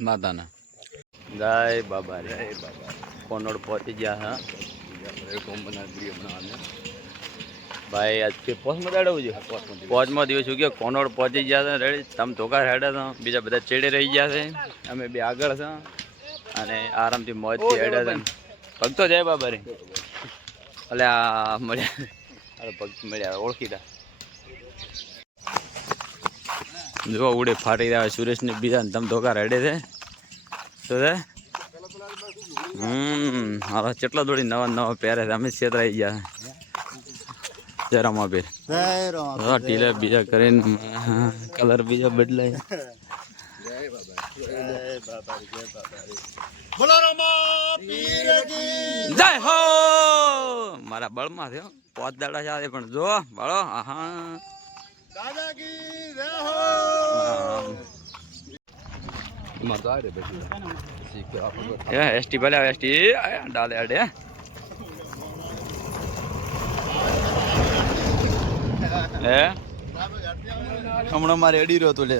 માતાના જય બાબા કોનોડ પહોંચી ગયા હા ભાઈ આજથી પોસ્ટમાં દાડવું છે પોચમાં દિવસ ગયો કોનોડ પહોંચી ગયા છે રેડી તમે ધોકા હેડા છો બીજા બધા ચેડે રહી ગયા છે અમે બે આગળ છે અને આરામથી મોજથી હેડા છે ભક્તો જય બાબા રે એટલે આ મળ્યા ભક્ત મળ્યા ઓળખીતા જો ઉડે ફાટી રહ્યા સુરેશ ને બીજા ને તમે ધોકા રેડે છે શું છે હાલો કેટલા દોડી નવા પહેરે છે અમે છેતરાઈ ગયા જય રામાબેર ટીલા બીજા કરીને કલર બીજા બદલાય જય હો મારા બળમાં થયો 5 દાડા સાથે પણ જો બળો હા એસટી ભલે એસટી ડાલે અડે હે હમણાં મારે અડી રહ્યો તો લે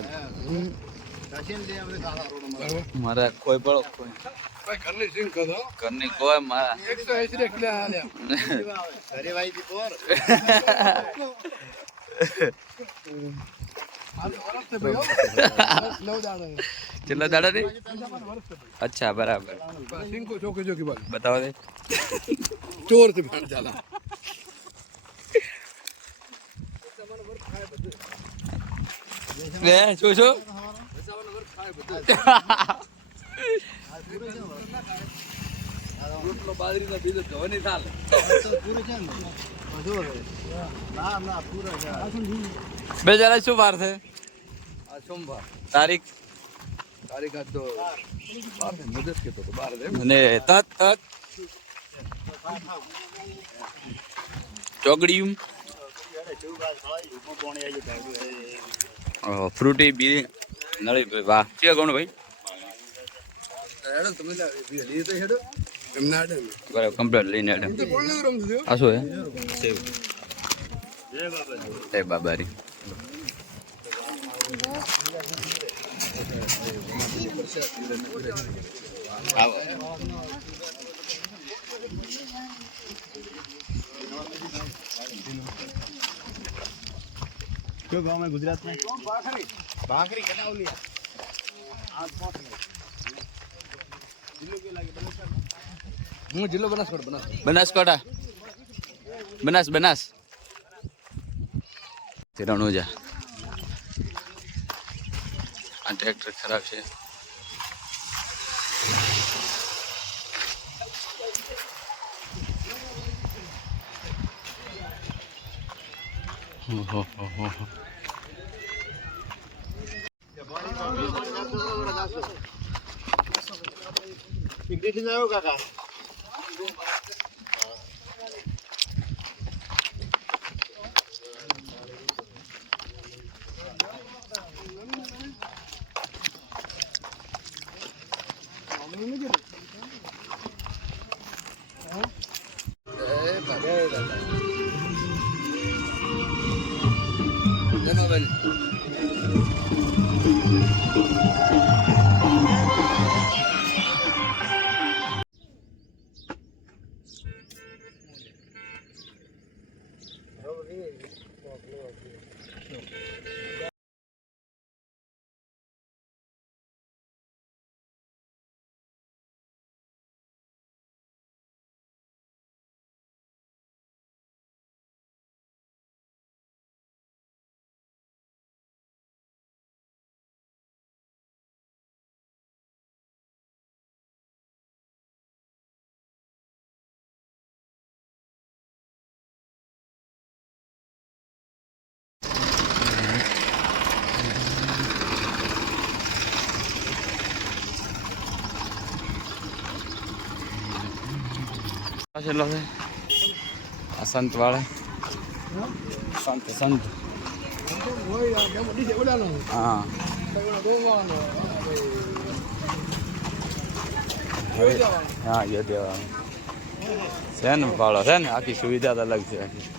મારા કોઈ બળો ઘરની કોઈ મારા કેટલા દાડા રે અચ્છા બરાબર બતાવો દે ચોર થી ભાણ ચાલા લે શું શું બાજરીના બીજ ધોવાની ચાલે બે જરા શું વાર છે આ સોમવાર તારીખ આજ તો 12 મદદ કેતો તો 12 અને તત ચોગડીયું ફ્રૂટી બી નળી વાહ કે કોણ ભાઈ હેડો તમે લે તો હેડો એમના હેડો બરાબર કમ્પ્લીટ લઈને હેડો આ શું હે જય બાબારી क्यों गाँव में गुजरात में भाखरी कनावली હું જિલ્લો બનાસકાંઠા બનાસ રણુજા આ ટ્રેક્ટર ખરાબ છે કાકા चलो है संत वाले संत हाँ हाँ ये देवा છે ને ફાળો છે ને આખી સુવિધા તો અલગ છે આખી.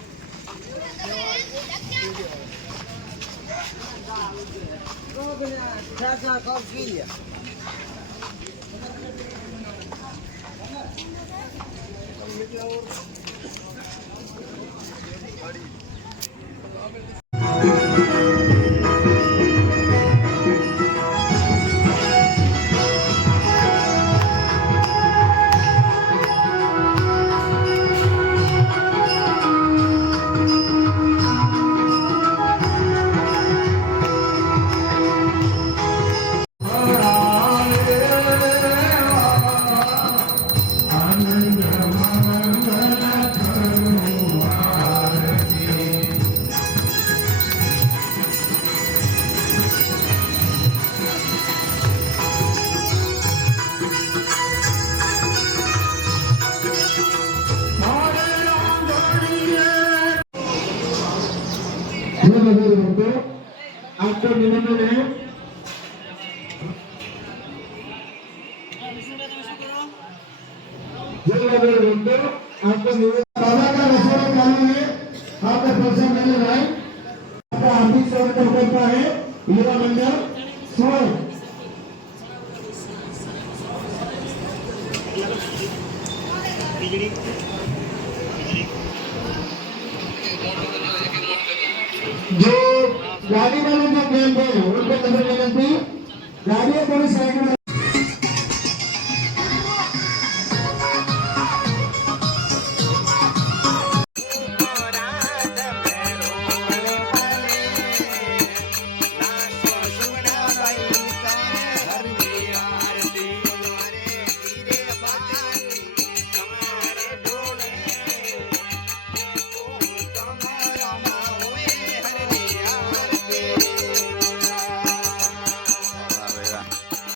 आपको निवेदन है आपको निवेदन बाबा का रसोड़ा चालू है आपका पैसा मैंने भाई आपका आर्थिक सहयोग करता है युवा मंडल सोल जो गाड़ी वाले जो कैंप है उनको खबर विनती गाड़ियों को साइकिल